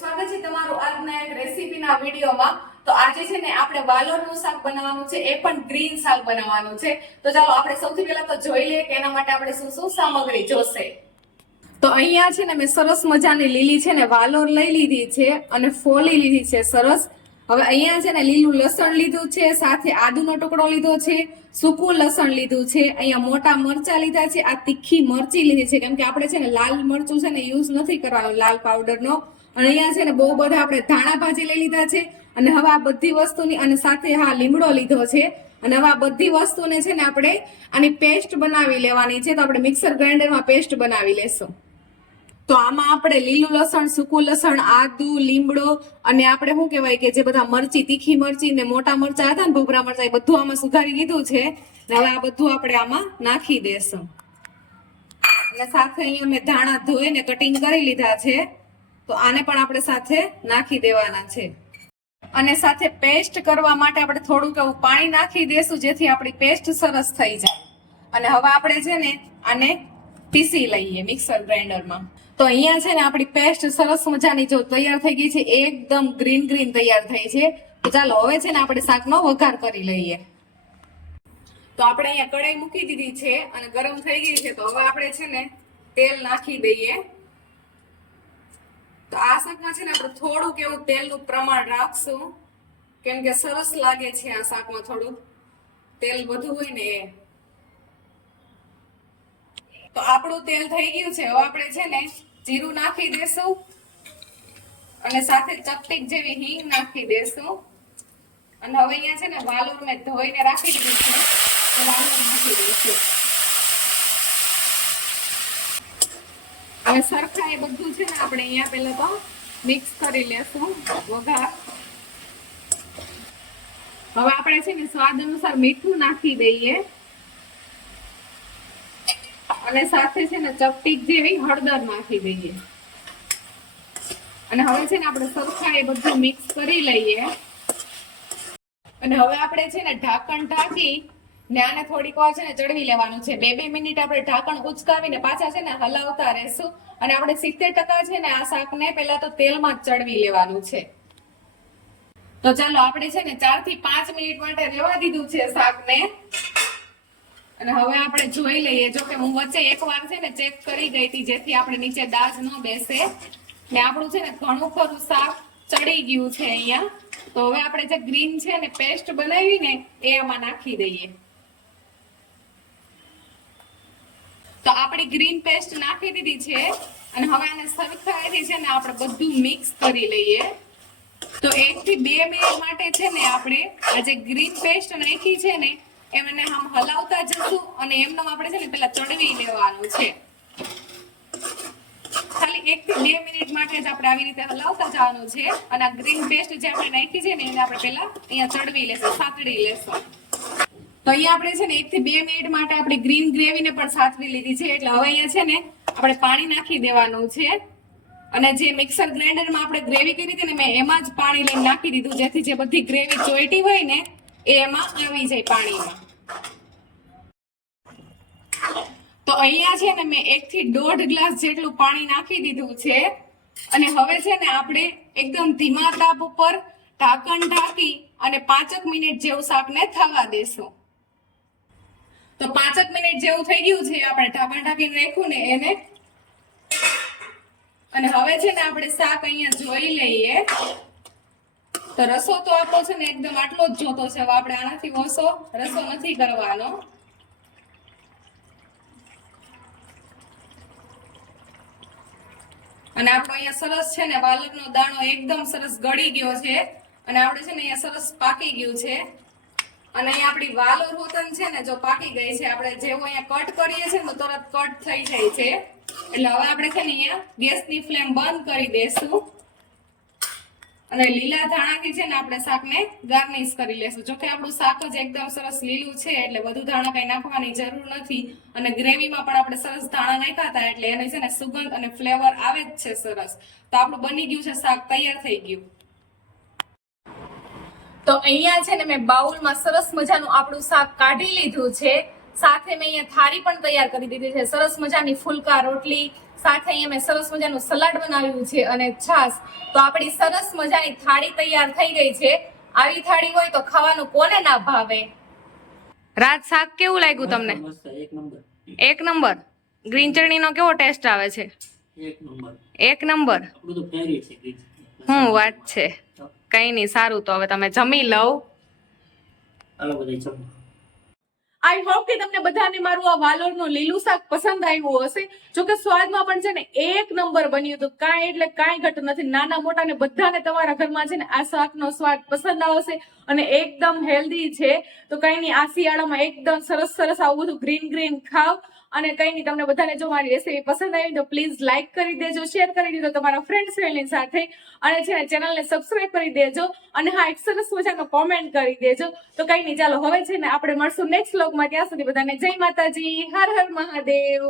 સ્વાગત છે તમારું આજના એક રેસીપીના વિડીયોમાં। તો આજે છે ને આપણે વાલોરનું શાક બનાવવાનું છે, એ પણ ગ્રીન શાક બનાવવાનું છે। તો ચાલો આપણે સૌથી પહેલા તો જોઈ લઈએ કે એના માટે આપણે શું શું સામગ્રી જોશે। તો અહીંયા છે ને મેં સરસ મજાની લીલી છે ને વાલોર લઈ લીધી છે અને ફોલી લીધી છે સરસ। હવે અહીંયા છે ને લીલું લસણ લીધું છે, સાથે આદુનો ટુકડો લીધો છે, સૂકું લસણ લીધું છે, અહીંયા મોટા મરચા લીધા છે, આ તીખી મરચી લીધી છે કેમ કે આપણે છે ને લાલ મરચું છે ને યુઝ નથી કરવાનું, લાલ પાવડરનો। અને અહીંયા છે ને બહુ બધા આપણે ધાણા ભાજી લઈ લીધા છે અને હવે આ બધી વસ્તુની અને સાથે લીમડો લીધો છે અને હવે આ બધી વસ્તુને છે ને આપણે આની પેસ્ટ બનાવી લેવાની છે। તો આપણે મિક્સર ગ્રાઇન્ડરમાં પેસ્ટ બનાવી લેશું। તો આમાં આપણે લીલું લસણ, સૂકું લસણ, આદુ, લીમડો અને આપણે શું કહેવાય કે જે બધા મરચી, તીખી મરચી ને મોટા મરચા હતા ને ભૂગરા મરચા, એ બધું આમાં સુધારી લીધું છે ને હવે આ બધું આપણે આમાં નાખી દેશું। અને સાથે અહીંયા મેં ધાણા ધોઈને કટિંગ કરી લીધા છે, તો આને પણ આપણે સાથે નાખી દેવાના છે। અને સાથે પેસ્ટ કરવા માટે આપણે થોડુંક એવું પાણી નાખી દેશું જેથી આપણી પેસ્ટ સરસ થઈ જાય। અને હવે આપણે છે ને આને પીસી લઈએ મિક્સર ગ્રાઇન્ડરમાં। તો અહીંયા છે ને આપણી પેસ્ટ સરસ મજાની જો તૈયાર થઈ ગઈ છે, એકદમ ગ્રીન ગ્રીન તૈયાર થઈ છે। તો ચાલો હવે છે ને આપણે શાકનો વઘાર કરી લઈએ। તો આપણે અહીંયા કઢાઈ મૂકી દીધી છે અને ગરમ થઈ ગઈ છે, તો હવે આપણે છે ને તેલ નાખી દઈએ। તો આ શાકમાં છે ને આપણે થોડુંક એવું તેલનું પ્રમાણ રાખશું કેમ કે સરસ લાગે છે આ શાકમાં થોડું તેલ વધુ હોય ને એ। તો આપણું તેલ થઈ ગયું છે, હવે આપણે છે ને જીરું નાખી દેશું અને સાથે ચપટીક જેવી હિંગ નાખી દેશું। અને હવે અહીંયા છે ને વાલોર મેં ધોઈને રાખી દીધું છે, તો વાલોર નાખી દઈશું। હવે સરખા એ બધું છે ને આપણે અહીંયા પહેલા તો મિક્સ કરી લેશું વઘાર। હવે આપણે છે ને સ્વાદ અનુસાર મીઠું નાખી દઈએ અને સાથે છે ને ચપટીક જેવી હળદર નાખી દઈએ। અને હવે છે ને આપણે સરખા એ બધું મિક્સ કરી લઈએ અને હવે આપણે છે ને ઢાંકણ ઢાંકી ને આને થોડીક વાર છે ને ચડવી લેવાનું છે। 2-2 મિનિટ આપણે ઢાંકણ ઉચકાવીને પાછા છે ને હલાવતા રહેશું અને આપણે 70% છે ને આ શાકને પહેલા તો તેલમાં જ ચડવી લેવાનું છે। તો ચાલો આપણે છે ને 4 થી 5 મિનિટ માટે રહેવા દીધું છે શાકને અને હવે આપણે જોઈ લઈએ। જો કે હું વચ્ચે એકવાર છે ને ચેક કરી ગઈ હતી જેથી આપણે નીચે દાજ ન બેસે ને આપણું છે ને ઘણું ખરું શાક ચડી ગયું છે અહીંયા। તો હવે આપણે જે ગ્રીન છે ને પેસ્ટ બનાવી ને એ આમાં નાખી દઈએ। તો આપણી ગ્રીન પેસ્ટ નાખી દીધી છે અને હવે આને સરખાઈથી છે ને આપણે બધું મિક્સ કરી લઈએ। તો 1 થી 2 મિનિટ માટે છે ને આપણે આ જે ગ્રીન પેસ્ટ નાખી છે ને એમને આમ હલાવતા જશું અને એમને આપણે છે ને પેલા ચડવી લેવાનું છે। ખાલી 1 થી 2 મિનિટ માટે જ આપણે આવી રીતે હલાવતા જવાનું છે અને આ ગ્રીન પેસ્ટ જે આપણે નાખી છે ને એને આપણે પેલા અહીંયા ચડવી લેશું, સાતડી લેશું। તો અહીંયા આપણે છે ને 1 થી 2 મિનિટ માટે આપણી ગ્રીન ગ્રેવીને પણ સાતવી લીધી છે, એટલે હવે અહીંયા છે ને આપણે પાણી નાખી દેવાનું છે અને જે મિક્સર ગ્રાઇન્ડરમાં આપણે ગ્રેવી કરી હતી ને મેં એમાં જ પાણી લઈને નાખી દીધું જેથી જે બધી ગ્રેવી ચોઈટી હોય ને એ એમાં આવી જાય પાણીમાં। તો અહીંયા છે ને મેં 1 થી 1.5 ગ્લાસ જેટલું પાણી નાખી દીધું છે અને હવે છે ને આપણે એકદમ ધીમા તાપ ઉપર ઢાંકણ ઢાંકી અને 5 મિનિટ જેવું શાકને થવા દેશું। તો 5 મિનિટ જેવું થઈ ગયું છે, આપણે ઢાંકણ ઢાંકીને રાખ્યું ને એને અને હવે છે ને આપણે શાક અહીંયા જોઈ લઈએ। તો રસો તો આપણો છે ને એકદમ આટલો જ જોતો છે, હવે આપણે આનાથી ઓછો રસો નથી કરવાનો। અને આપણો અહીંયા સરસ છે ને વાલોરનો દાણો એકદમ સરસ ગળી ગયો છે અને આપણે છે ને અહીંયા સરસ પાકી ગયું છે અને અહીંયા આપણી વાલોર હોતન છે ને જો પાકી ગઈ છે, આપણે જેવું અહીંયા કટ કરીએ છીએ ને તરત કટ થઈ જાય છે। એટલે હવે આપણે છે ને અહીંયા ગેસની ફ્લેમ બંધ કરી દેશું અને લીલા ધાણાથી છે ને આપણે શાકને ગાર્નિશ કરી લેશું। જો કે આપણું શાક જ એકદમ સરસ લીલું છે એટલે બધું ધાણા કઈ નાખવાની જરૂર નથી અને ગ્રેવીમાં પણ આપણે સરસ ધાણા નાખ્યા હતા એટલે એને છે ને સુગંધ અને ફ્લેવર આવે જ છે સરસ। તો આપણું બની ગયું છે શાક, તૈયાર થઈ ગયું। તો અહીંયા છે ને મેં બાઉલમાં સરસ મજાનું આપણું શાક કાઢી લીધું છે, સાથે મેં અહીંયા થાળી પણ તૈયાર કરી દીધી છે, સરસ મજાની ફુલકા રોટલી, સાથે અહીંયા મેં સરસ મજાનું સલાડ બનાવ્યું છે અને છાશ. તો આપણી સરસ મજાની થાળી તૈયાર થઈ ગઈ છે. આવી થાળી હોય તો ખાવાનું કોને ના ભાવે. રાત શાક કેવું લાગ્યું તમને? એક નંબર. ગ્રીન ચટણીનો કેવો ટેસ્ટ આવે છે? એક નંબર. શું વાત છે. કઈ નહીં, સારું. તો હવે તમે જમી લવ. આઈ હોપ કે તમને બધાને મારું આ વાલોરનું લીલું શાક પસંદ આવ્યું હશે. જો કે સ્વાદમાં પણ છે ને એક નંબર બન્યું હતું. કાંઈ એટલે કાંઈ ઘટ નથી. નાના મોટા ને બધાને તમારા ઘરમાં છે ને આ શાકનો સ્વાદ પસંદ આવશે અને એકદમ હેલ્ધી છે. તો કઈ નહીં, આ શિયાળામાં એકદમ સરસ સરસ આવું બધું ગ્રીન ખાવ. અને કઈ નહીં, તમને બધાને જો મારી રેસીપી પસંદ આવી તો પ્લીઝ લાઈક કરી દેજો, શેર કરી દેજો તમારા ફ્રેન્ડ્સ ફેમિલી સાથે, અને છે ને ચેનલને સબસ્ક્રાઇબ કરી દેજો. અને હા, એક સરસ મજાનો કોમેન્ટ કરી દેજો. તો કઈ નહીં, ચાલો હવે છે ને આપણે મળશું નેક્સ્ટ વ્લોગમાં. ત્યાં સુધી બધાને જય માતાજી, હર હર મહાદેવ.